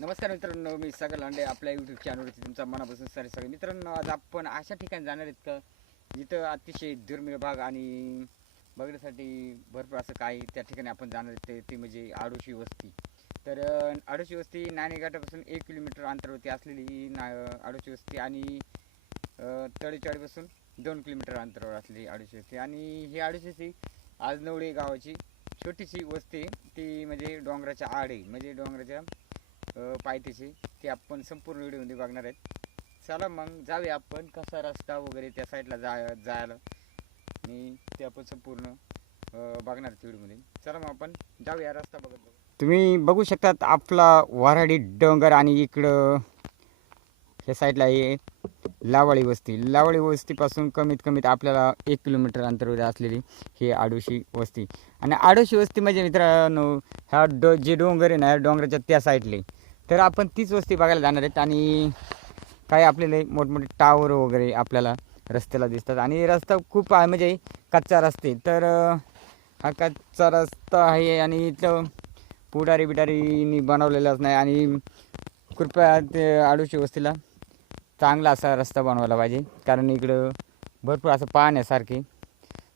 नमस्कार मित्रांनो, मी सागर लांडे आपल्या यूट्यूब चॅनलवरती तुमचा मनापासून सगळे मित्रांनो. आज आपण अशा ठिकाणी जाणार आहेत का जिथं अतिशय दुर्मिळ भाग आणि बघण्यासाठी भरपूर असं काही त्या ठिकाणी आपण जाणार आहेत. ते म्हणजे आडोशी वस्ती. तर आडोशी वस्ती नाणेघाटापासून 1 किलोमीटर अंतरावरती असलेली ही आडोशी वस्ती आणि तळेचाळीपासून 2 किलोमीटर अंतरावर असलेली आडोशी वस्ती. आणि ही आडोशी वस्ती आजनवळे गावाची छोटीशी वस्ती, ती म्हणजे डोंगराच्या आड आहे, म्हणजे डोंगराच्या पायथ्याशी. ते आपण संपूर्ण व्हिडिओमध्ये बघणार आहेत. चला मग जाऊया आपण, कसा रस्ता वगैरे त्या साईडला जायला आणि ते आपण संपूर्ण बघणार व्हिडिओमध्ये. चला मग आपण जाऊया, रस्ता बघत बघू. तुम्ही बघू शकतात आपला वऱ्हाडी डोंगर आणि इकडं ह्या साईडला आहे लावळी वस्ती. लावळी वस्तीपासून कमीत कमीत आपल्याला 1 किलोमीटर अंतरावर असलेली ही आडोशी वस्ती. आणि आडोशी वस्ती म्हणजे मित्रांनो, ह्या जे डोंगर आहे ना, डोंगराच्या त्या साईडले, तर आपण तीच वस्ती बघायला जाणार आहेत. आणि काही आपल्याला मोठमोठे टावर वगैरे आपल्याला रस्त्याला दिसतात. आणि रस्ता खूप आहे, म्हणजे कच्चा रस्ते. तर हा कच्चा रस्ता आहे आणि इथं पुढारी बिडारीनी बनवलेलाच नाही. आणि कृपया ते आडोशी वस्तीला चांगला असा रस्ता बनवायला पाहिजे, कारण इकडं भरपूर असं पाहण्यासारखे.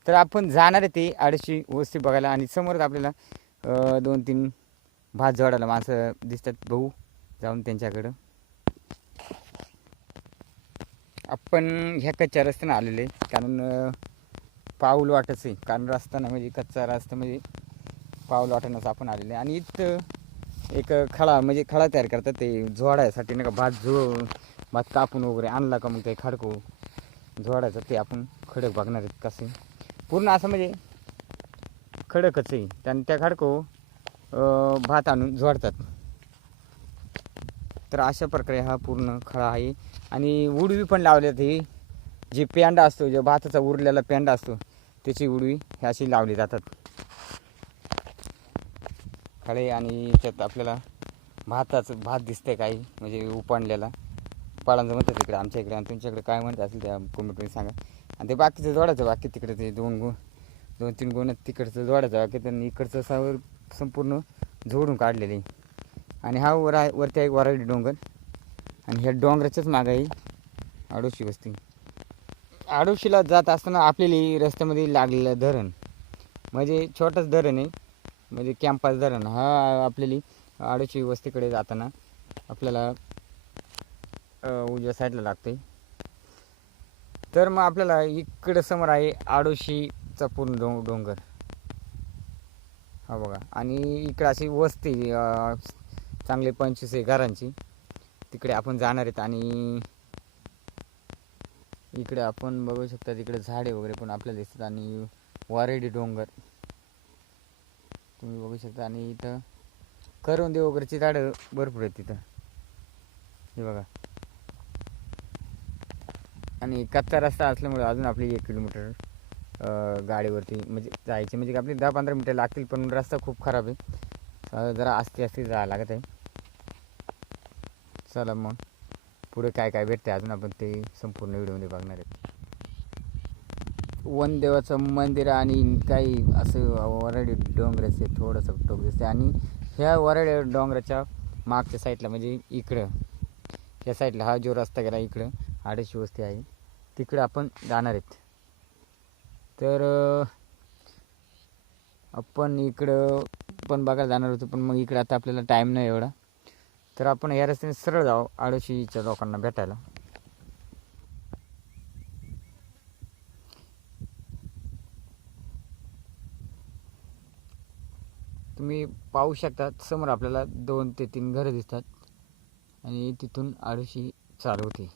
तर आपण जाणार आहे ते आडोशी वस्ती बघायला. आणि समोरच आपल्याला 2-3 भात जोडायला माणसं दिसतात. बघू जाऊन त्यांच्याकडं. आपण ह्या कच्च्या रस्त्यानं आलेले, कारण पाऊल वाटच आहे, कारण रस्ता ना म्हणजे कच्चा रस्ता, म्हणजे पाऊल वाटणंच आपण आलेले. आणि इथं एक खळा, म्हणजे खळा तयार करतात ते जोडायसाठी, नाही का. भात कापून वगैरे आणला का मग ते खडको जोडायचं, ते आपण खडक बघणार आहेत कसे. पूर्ण असं म्हणजे खडकच आहे, त्यानं त्या खडको भात आणून जोडतात. तर अशा प्रकारे हा पूर्ण खळा आहे. आणि उडवी पण लावल्यात. ही जी पेंडा असतो, जो भाताचा उरलेला पेंडा असतो, त्याची उडवी ही अशी लावली जातात खळे. आणि त्यात आपल्याला भात दिसतंय काही, म्हणजे उपाडलेला पाळांचं म्हणतात तिकडे, आमच्या इकडे. आणि तुमच्याकडे काय म्हणत असेल त्या कमेंटमध्ये सांगा. आणि ते बाकीचं जोडायचं बाकी तिकडे, ते 2-3 गुण तिकडचं जोडायचं बाकी, त्यांनी इकडचं संपूर्ण जोडून काढलेले. आणि हा वरती एक वऱ्हाडी डोंगर, आणि ह्या डोंगराच्याच मागं आहे आडोशी वस्ती. आडोशीला जात असताना आपल्याला रस्त्यामध्ये लागलेलं धरण, म्हणजे छोटंच धरण आहे, म्हणजे कॅम्पस धरण. हा आपल्याला आडोशी वस्तीकडे जाताना आपल्याला उजव्या साईडला लागते. तर मग आपल्याला इकडं समोर आहे आडोशीचा पूर्ण डोंगर, हा बघा. आणि इकडं अशी वस्ती चांगले 25 घरांची, तिकडे आपण जाणार आहेत. आणि इकडे आपण बघू शकता, तिकडे झाडे वगैरे पण आपल्याला दिसतात. आणि वऱ्हाडी डोंगर तुम्ही बघू शकता. आणि इथं करवंदे वगैरेची झाडं भरपूर आहेत तिथं, हे बघा. आणि कच्चा रस्ता असल्यामुळे अजून आपली 1 किलोमीटर गाडीवरती म्हणजे जायची, म्हणजे आपली 10-15 मिनटं लागतील. पण रस्ता खूप खराब आहे, जरा आस्ते जायला लागत आहे. चला मग पुढे काय काय भेटते अजून आपण ते संपूर्ण व्हिडिओमध्ये बघणार आहेत. वनदेवाचं मंदिर आणि काही असं वऱ्हाडी डोंगराचे थोडंसं टोक दिसते. आणि ह्या वऱ्हाडी डोंगराच्या मागच्या साईडला, म्हणजे इकडं ह्या साईडला हा जो रस्ता गेला, इकडं आडोशी वस्ती आहे, तिकडं आपण जाणार आहेत. तर आपण इकडं पण बघायला जाणार होतो, पण मग इकडं आता आपल्याला टाईम नाही एवढा. तर आपण या रस्त्याने सरळ जाऊ आडोशीच्या लोकांना भेटायला. तुम्ही पाहू शकता समोर आपल्याला 2 ते 3 घरं दिसतात, आणि तिथून आडोशी चालू होते.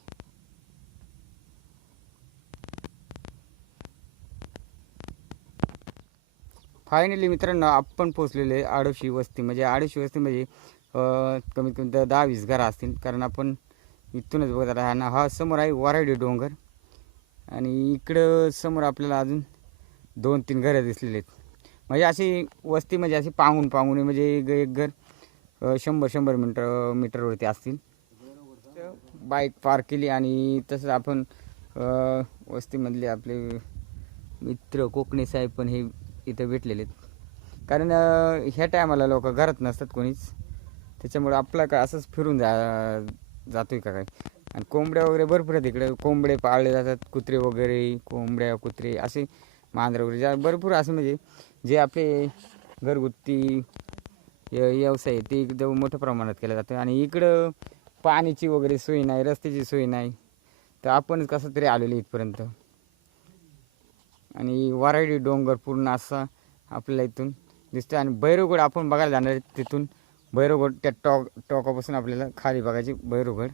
फायनली मित्रांनो, आपण पोचलेले आडोशी वस्ती. म्हणजे आडोशी वस्ती म्हणजे कमीत कमी 10-20 घरं असतील, कारण आपण इथूनच बघत राहा. हा समोर आहे वऱ्हाडी डोंगर, आणि इकडं समोर आपल्याला अजून 2-3 घरं दिसलेली आहेत. म्हणजे अशी वस्ती, म्हणजे अशी पांगून म्हणजे एक घर 100 मीटरवरती असतील. बाईक पार्क केली, आणि तसंच आपण वस्तीमधले आपले मित्र कोकणे साहेब पण हे इथं भेटलेले आहेत. कारण ह्या टायमाला लोक घरात नसतात कोणीच, त्याच्यामुळे आपला काय असंच फिरून जातोय का काय. आणि कोंबड्या वगैरे भरपूर आहेत इकडे, कोंबडे पाळले जातात, कुत्रे वगैरे, कोंबड्या कुत्रे असे मांजरं वगैरे ज्या भरपूर असं म्हणजे जे आपले घरगुती व्यवसाय आहे ते एकदम मोठ्या प्रमाणात केला जातो. आणि इकडं पाण्याची वगैरे सोय नाही, रस्त्याची सोय नाही, तर आपणच कसं तरी आलेलो इथपर्यंत. आणि वराडी डोंगर पूर्ण असा आपल्याला इथून दिसतो. आणि भैरवगड आपण बघायला जाणार आहे, तिथून भैरवगड त्या टोकापासून आपल्याला खाली बघायची भैरवगड.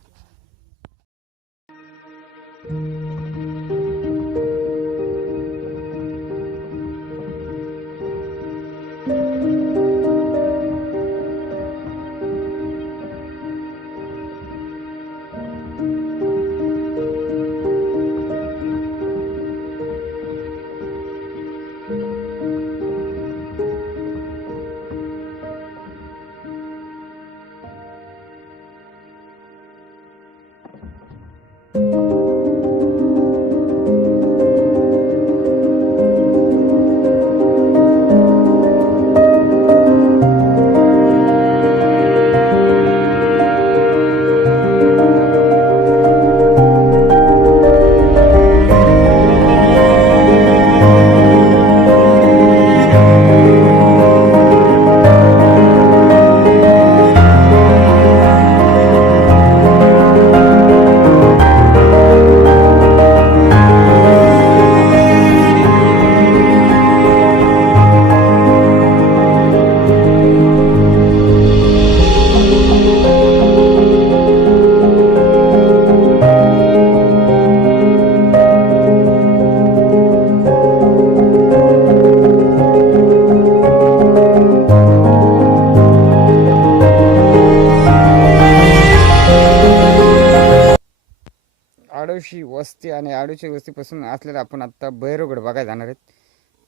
आडोशी वस्ती आणि आडोशी वस्तीपासून असलेला आपण आत्ता भैरवगड बघायला जाणार आहेत.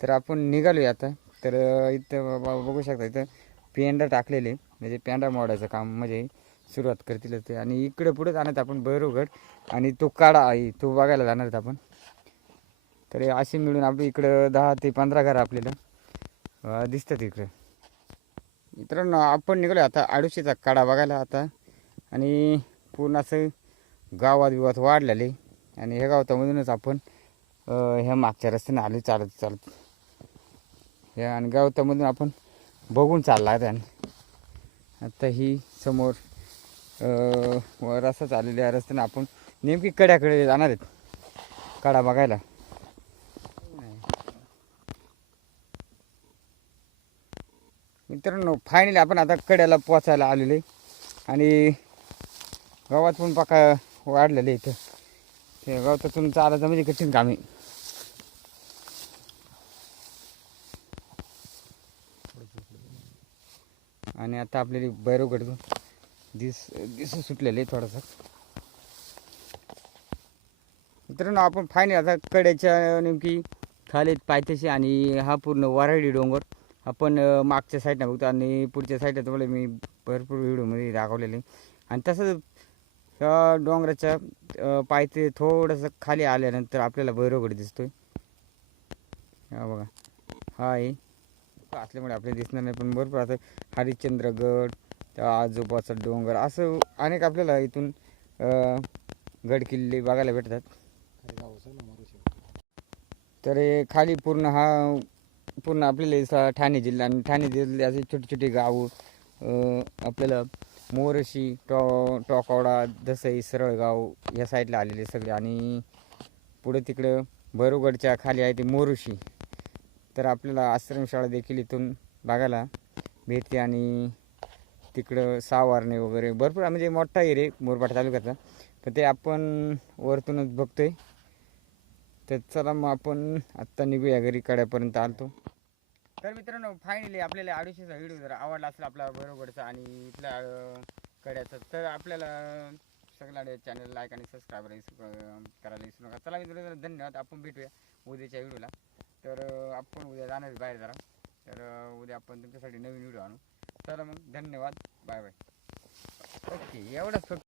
तर आपण निघालो आहे आता. तर इथं बघू शकता, इथं पेंडा टाकलेले, म्हणजे पेंडा मोडायचं काम म्हणजे सुरुवात करतील ते. आणि इकडे पुढे जाणार आपण भैरवगड, आणि तो काडा आहे तो बघायला जाणार आहेत आपण. तर असे मिळून आपली इकडं 10 ते 15 घरं आपल्याला दिसतात इकडं. मित्रांनो आपण निघालो आता आडोशीचा काडा बघायला आता. आणि पूर्ण असं गावात वाढलेले. आणि ह्या गावामधूनच आपण ह्या मागच्या रस्त्याने आलो चालत ह्या. आणि गावामधून आपण बघून चालला आहे. आणि आता ही समोर रस्ता चाललेला आहे, रस्त्याने आपण नेमकी कड्याकडे जाणार आहेत काडा बघायला. मित्रांनो फायनली आपण आता कड्याला पोचायला आलेले. आणि गावात पण पाका वाढलेले इथं. ते गावातून चालायचं म्हणजे कठीण काम आहे. आणि आता आपल्याला भैरवगड दिस सुटलेले थोडासा. मित्रांनो आपण फायनली आता कड्याच्या नेमकी खाली पायथ्याशी, आणि हा पूर्ण वराडी डोंगर आपण मागच्या साईडने बघतो. आणि पुढच्या साईडला तुम्हाला मी भरपूर व्हिडिओमध्ये दाखवलेले. आणि तसंच डोंगराच्या पायथ्याशी थोडंसं खाली आल्यानंतर आपल्याला भैरवगड दिसतोय. हा बघा, हा आहे असल्यामुळे आपल्याला दिसणार नाही, पण भरपूर आता हरिश्चंद्रगड, त्या आजोबाचा डोंगर, असं अनेक आपल्याला इथून गड किल्ले बघायला भेटतात. तर खाली पूर्ण आपल्याला ठाणे जिल्हा, आणि ठाणे जिल्ह्याचे छोटी छोटी गावं आपल्याला मोरशी, टोकवडा, दसई, सरळगाव ह्या साईडला आलेले सगळे. आणि पुढे तिकडं भैरवगडच्या खाली आहे ते मोरुशी. तर आपल्याला आश्रमशाळा देखील इथून बघायला भेटते. आणि तिकडं सावारणे वगैरे भरपूर म्हणजे मोठा एरिया मुरबाड तालुक्याचा, तर ते आपण वरतूनच बघतोय. तर चला मग आपण आत्ता निघूया घरी, कड्यापर्यंत आलतो. तर मित्रांनो फायनली आपल्याला आडोशीचा व्हिडिओ जर आवडला असेल आपला भैरवगडचा आणि इथल्या कड्याचा, तर आपल्याला सगळ्या चॅनल लाईक आणि सबस्क्राईब करायला विसरू नका. चला मित्रांनो धन्यवाद. आपण भेटूया उद्याच्या व्हिडिओला. तर आपण उद्या जाणार बाहेर जरा, तर उद्या आपण तुमच्यासाठी नवीन व्हिडिओ आणू. चला मग धन्यवाद, बाय बाय. ओके, एवढंच फक्त.